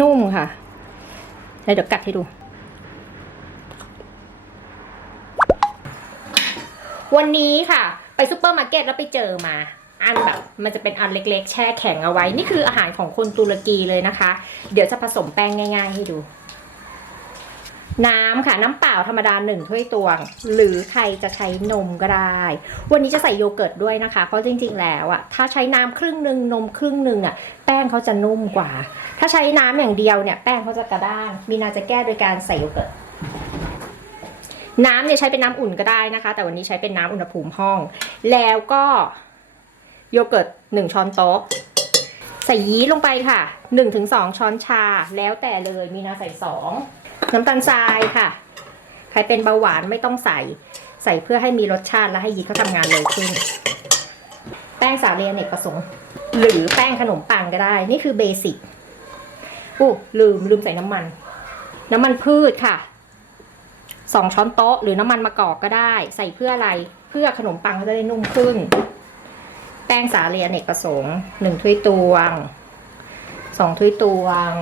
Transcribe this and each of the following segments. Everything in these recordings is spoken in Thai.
นุ่มค่ะเดี๋ยวกัดให้ดู วันนี้ค่ะ ไปซูเปอร์มาร์เก็ตแล้วไปเจอมาอันแบบมันจะเป็นอันเล็ก ๆ แช่แข็งเอาไว้ นี่คืออาหารของคนตุรกีเลยนะคะ เดี๋ยวจะผสมแป้งง่าย ๆ ให้ดู น้ำค่ะ น้ำเปล่าธรรมดาหนึ่งถ้วยตวง หรือใครจะใช้นมก็ได้ วันนี้จะใส่โยเกิร์ตด้วยนะคะ เพราะจริง ๆ แล้วอะถ้าใช้น้ำครึ่งหนึ่งนมครึ่งหนึ่งอะแป้งเขาจะนุ่มกว่า ถ้าใช้น้ำอย่างเดียวเนี่ยแป้งเขาจะกระด้างมีนาจะแก้โดยการใส่โยเกิร์ตน้ำเนี่ยใช้เป็นน้ำอุ่นก็ได้นะคะ แต่วันนี้ใช้เป็นน้ำอุณหภูมิห้อง แล้วก็โยเกิร์ตหนึ่งช้อนโต๊ะใส่ยีสต์ลงไปค่ะหนึ่งถึงสองช้อนชา แล้วแต่เลยมีนาใส่สอง น้ำตาลทรายค่ะ ใครเป็นเบาหวานไม่ต้องใส่ ใส่เพื่อให้มีรสชาติและให้ยีสต์เขาทำงานเร็วขึ้น แป้งสาลีอเนกประสงค์ หรือแป้งขนมปังก็ได้ นี่คือเบสิกอู้ลืมลืมใส่น้ำมัน น้ำมันพืชค่ะสองช้อนโต๊ะหรือน้ำมันมะกอกก็ได้ ใส่เพื่ออะไรเพื่อขนมปังเขาจะได้นุ่มขึ้น แป้งสาลีอเนกประสงค์หนึ่งถ้วยตวงสองถ้วยตวง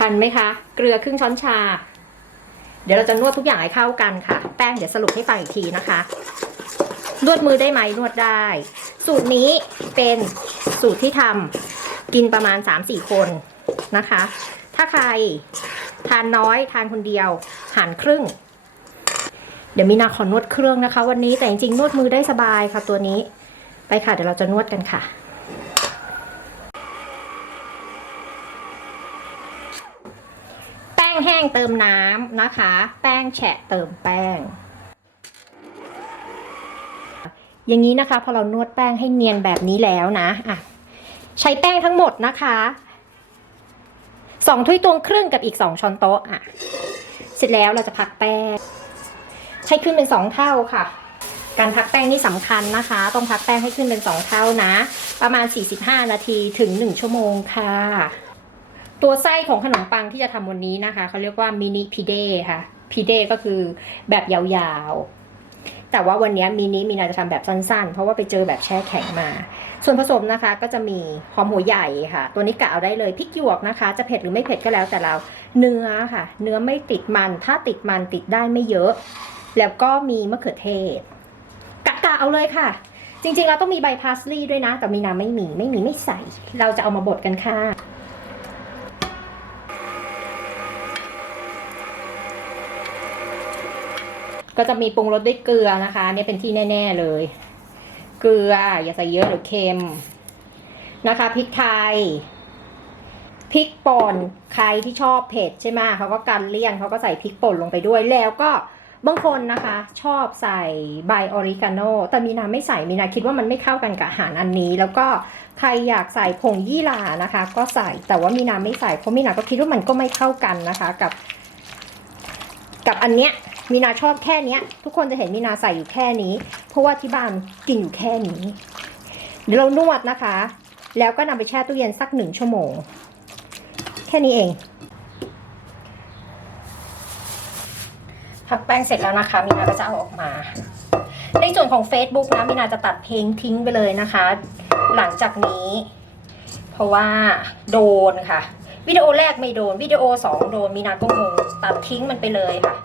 ทันไหมคะ เกลือครึ่งช้อนชา เดี๋ยวเราจะนวดทุกอย่างให้เข้ากันค่ะ แป้งเดี๋ยวสรุปให้ฟังอีกทีนะคะ นวดมือได้ไหมนวดได้ สูตรนี้เป็นสูตรที่ทำกินประมาณ 3-4 คนนะคะ ถ้าใครทานน้อยทานคนเดียวหารครึ่ง เดี๋ยวมีนาขอนวดเครื่องนะคะ วันนี้แต่จริงๆนวดมือได้สบายค่ะตัวนี้ ไปค่ะเดี๋ยวเราจะนวดกันค่ะ แป้งแห้งเติมน้ำนะคะ แป้งแฉะเติมแป้ง อย่างนี้นะคะพอเรานวดแป้งให้เนียนแบบนี้แล้วนะอะใช้แป้งทั้งหมดนะคะสองถ้วยตวงครึ่งกับอีกสองช้อนโต๊ะอะเสร็จแล้วเราจะพักแป้ง ใช้ขึ้นเป็นสองเท่าค่ะ การพักแป้งนี่สำคัญนะคะ ต้องพักแป้งให้ขึ้นเป็นสองเท่านะ ประมาณ 45 นาทีถึง 1 ชั่วโมงค่ะ ตัวไส้ของขนมปังที่จะทำวันนี้นะคะเขาเรียกว่ามินิพีเดค่ะพีเดก็คือแบบยาวๆ แต่ว่าวันนี้มินิมีนาจะทำแบบสั้นๆ เพราะว่าไปเจอแบบแช่แข็งมา ส่วนผสมนะคะก็จะมีหอมหัวใหญ่ค่ะ ตัวนี้กะเอาได้เลยพริกหยวกนะคะ จะเผ็ดหรือไม่เผ็ดก็แล้วแต่เราเนื้อค่ะ เนื้อไม่ติดมันถ้าติดมันติดได้ไม่เยอะ แล้วก็มีมะเขือเทศกะกะเอาเลยค่ะจริงๆ เราต้องมีใบพาสลีย์ด้วยนะ แต่มีนาไม่มี ไม่มีไม่ใส่ เราจะเอามาบดกันค่ะ ก็จะมีปรุงรสด้วยเกลือนะคะนนี่เป็นที่แน่ ๆเลย เกลืออย่าใส่เยอะหรือเค็มนะคะพริกไทยพริกป่นใครที่ชอบเผ็ดใช่ไหมเขาก็กันเลี่ยงเขาก็ใส่พริกป่นลงไปด้วยแล้วก็บางคนนะคะ ชอบใส่ใบออริกาโนแต่มีนาไม่ใส่มีนาคิดว่ามันไม่เข้ากันกับอาหารอันนี้ แล้วก็ใครอยากใส่ผงยี่หร่านะคะ ก็ใส่แต่ว่ามีนาไม่ใส่เพราะมีนาก็คิดว่ามันก็ไม่เข้ากันนะคะ กับ กับอันเนี้ย มีนาชอบแค่นี้ทุกคนจะเห็นมีนาใส่อยู่แค่นี้ เพราะว่าที่บ้านกินอยู่แค่นี้ เดี๋ยวเรานวดนะคะ แล้วก็นำไปแช่ตู้เย็นสักหนึ่งชั่วโมง แค่นี้เองพักแป้งเสร็จแล้วนะคะ มีนาก็จะเอาออกมา ในส่วนของ Facebook นะมีนาจะตัดเพลงทิ้งไปเลยนะคะ หลังจากนี้ เพราะว่าโดนค่ะ วิดีโอแรกไม่โดน วิดีโอสองโดน มีนาก็งงตัดทิ้งมันไปเลยค่ะ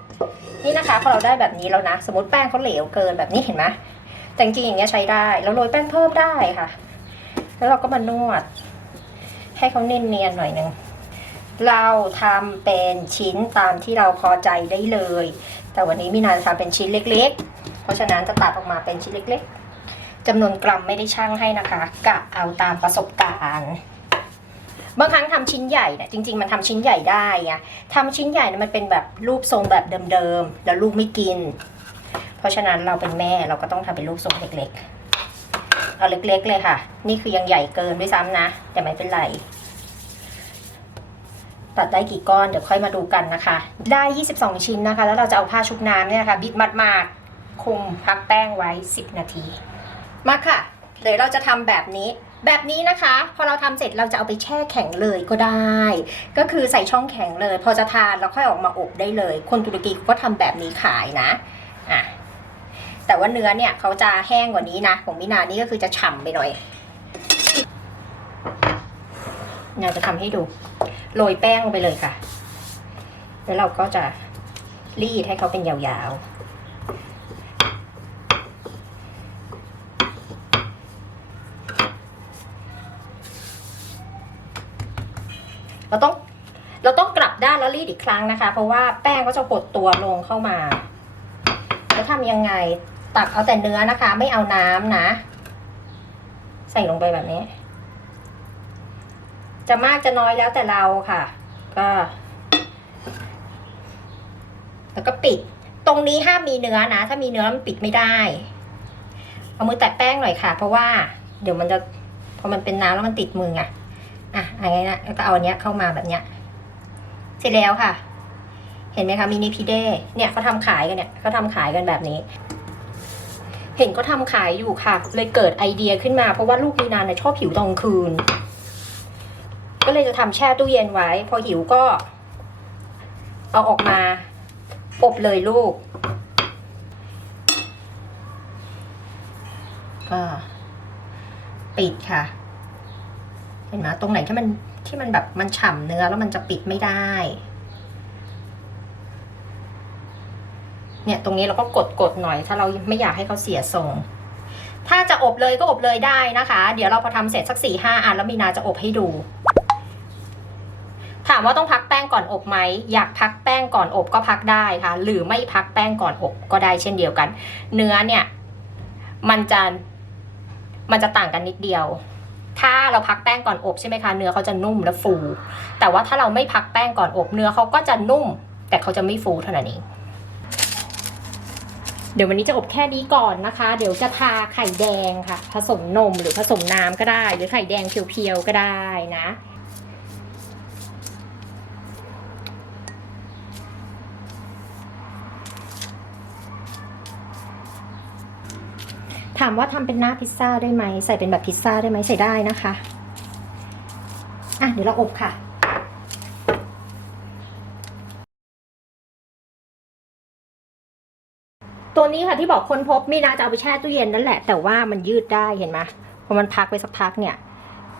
นี่นะคะพอเราได้แบบนี้แล้วนะ สมมติแป้งเขาเหลวเกินแบบนี้เห็นไหมแต่จริงอย่างเงี้ยใช้ได้แล้วโรยแป้งเพิ่มได้ค่ะ แล้วเราก็มานวด ให้เขาเนียนๆหน่อยหนึงเราทำเป็นชิ้นตามที่เราพอใจได้เลย แต่วันนี้มีนาจะทำเป็นชิ้นเล็ก ๆ เพราะฉะนั้นจะตัดออกมาเป็นชิ้นเล็ก ๆจำนวนกรัมไม่ได้ช่างให้นะคะกะเอาตามประสบการณ์ บางครั้งทำชิ้นใหญ่เนี่ยจริง ๆ มันทำชิ้นใหญ่ได้อะทำชิ้นใหญ่เนี่ยมันเป็นแบบรูปทรงแบบเดิมๆแล้วลูกไม่กิน เพราะฉะนั้นเราเป็นแม่เราก็ต้องทำเป็นรูปทรงเล็กๆเอาเล็ก ๆ เลยค่ะ นี่คือยังใหญ่เกินด้วยซ้ำนะ แต่ไม่เป็นไรตัดได้กี่ก้อนเดี๋ยวค่อยมาดูกันนะคะ ได้ 22 ชิ้นนะคะ แล้วเราจะเอาผ้าชุบน้ำเนี่ยค่ะบิดมัดๆคุมพักแป้งไว้ 10 นาที มาค่ะ เดี๋ยวเราจะทำแบบนี้ แบบนี้นะคะพอเราทำเสร็จเราจะเอาไปแช่แข็งเลยก็ได้ ก็คือใส่ช่องแข็งเลย พอจะทานเราค่อยออกมาอบได้เลย คนตุรกีก็ทำแบบนี้ขายนะอะแต่ว่าเนื้อเนี่ยเขาจะแห้งกว่านี้นะ ของมินานี่ก็คือจะฉ่ำไปหน่อยเราจะทำให้ดูโรยแป้งลงไปเลยค่ะ แล้วเราก็จะรีดให้เขาเป็นยาวๆ เราต้องเราต้องกลับด้านแล้วรีดอีกครั้งนะคะ เพราะว่าแป้งก็จะหดตัวลงเข้ามาแล้วทำยังไงตักเอาแต่เนื้อนะคะ ไม่เอาน้ำนะ ใส่ลงไปแบบนี้ จะมากจะน้อยแล้วแต่เราค่ะ ก็ แล้วก็ปิด ตรงนี้ห้ามมีเนื้อนะ ถ้ามีเนื้อมันปิดไม่ได้ เอามือแตะแป้งหน่อยค่ะ เพราะว่า เดี๋ยวมันจะพอมันเป็นน้ำแล้วมันติดมือไง อะอะไรนะแล้วก็เอาอันเนี้ยเข้ามาแบบเนี้ย เสร็จแล้วค่ะ เห็นไหมคะมินิพีเดเนี่ยเขาทำขายกันเนี่ยเขาทำขายกันแบบนี้ เห็นก็ทำขายอยู่ค่ะ เลยเกิดไอเดียขึ้นมาเพราะว่าลูกมีนานเนี่ยชอบหิวตอนกลางคืน ก็เลยจะทำแช่ตู้เย็นไว้ พอหิวก็ เอาออกมาอบเลยลูกก็ปิดค่ะ เห็นไหมตรงไหนที่มันที่มันแบบมันฉ่ำเนื้อแล้วมันจะปิดไม่ได้ เนี่ยตรงนี้เราก็กดกดหน่อย ถ้าเราไม่อยากให้เขาเสียทรง ถ้าจะอบเลยก็อบเลยได้นะคะ เดี๋ยวเราพอทำเสร็จสักสี่ห้าอันแล้วมีนาจะอบให้ดู ถามว่าต้องพักแป้งก่อนอบไหมอยากพักแป้งก่อนอบก็พักได้ค่ะ หรือไม่พักแป้งก่อนอบก็ได้เช่นเดียวกัน เนื้อเนี่ย มันจะมันจะต่างกันนิดเดียว ถ้าเราพักแป้งก่อนอบใช่ไหมคะ เนื้อเขาจะนุ่มและฟู แต่ว่าถ้าเราไม่พักแป้งก่อนอบเนื้อเขาก็จะนุ่ม แต่เขาจะไม่ฟูเท่านั้นเองเดี๋ยววันนี้จะอบแค่นี้ก่อนนะคะ เดี๋ยวจะทาไข่แดงค่ะ ผสมนมหรือผสมน้ำก็ได้ หรือไข่แดงเพียวๆก็ได้นะามว่าทำเป็นหน้าพิซซ่าได้ไหมใส่เป็นแบบพิซซ่าได้ไหมใส่ได้นะคะอะเดี๋ยวเราอบค่ะตัวนี้ค่ะที่บอกคนพบมีนาจะเอาไปแช่ตู้เย็นนั่นแหละ แต่ว่ามันยืดได้เห็นไหมพอมันพักไปสักพักเนี่ย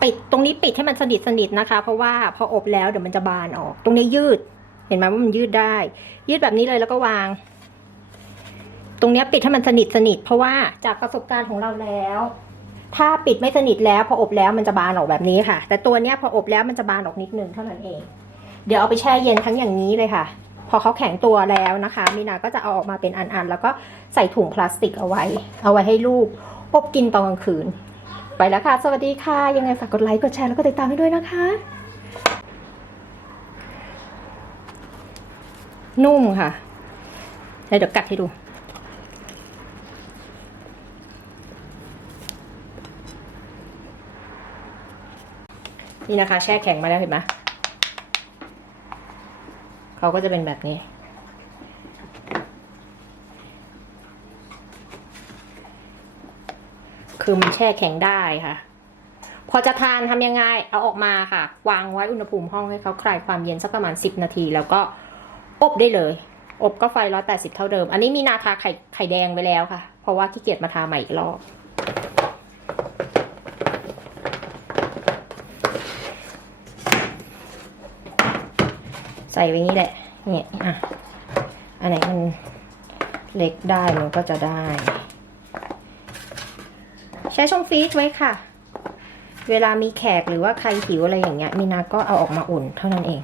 ปิดตรงนี้ปิดให้มันสนิทสนิทนะคะ เพราะว่าพออบแล้วเดี๋ยวมันจะบานออก ตรงนี้ยืด เห็นไหมว่ามันยืดได้ ยืดแบบนี้เลยแล้วก็วาง ตรงนี้ปิดให้มันสนิทสนิทเพราะว่าจากประสบการณ์ของเราแล้ว ถ้าปิดไม่สนิทแล้วพออบแล้วมันจะบานออกแบบนี้ค่ะ แต่ตัวเนี้ยพออบแล้วมันจะบานออกนิดนึงเท่านั้นเอง เดี๋ยวเอาไปแช่เย็นทั้งอย่างนี้เลยค่ะ พอเขาแข็งตัวแล้วนะคะมีนาก็จะเอาออกมาเป็นอันๆ แล้วก็ใส่ถุงพลาสติกเอาไว้ เอาไว้ให้ลูกอบกินตอนกลางคืน ไปแล้วค่ะ สวัสดีค่ะ ยังไงฝากกดไลค์กดแชร์แล้วก็ติดตามให้ด้วยนะคะ นุ่มค่ะ เดี๋ยวกัดให้ดู นี่นะคะ แช่แข็งมาแล้วเห็นไหมเขาก็จะเป็นแบบนี้คือมันแช่แข็งได้ค่ะ พอจะทานทำยังไง เอาออกมาค่ะ วางไว้อุณหภูมิห้องให้เขาคลายความเย็นสักประมาณ 10 นาที แล้วก็อบได้เลย อบก็ไฟ 180 เท่าเดิม อันนี้มีนาทาไข่ไข่แดงไปแล้วค่ะ เพราะว่าขี้เกียจมาทาใหม่อีกรอบ ใส่ไว้นี้แหละเนี่ยอะอันไหนมันเล็กได้มันก็จะได้ ใช้ช่องฟรีซไว้ค่ะ เวลามีแขกหรือว่าใครหิวอะไรอย่างเงี้ยมีนาก็เอาออกมาอุ่นเท่านั้นเอง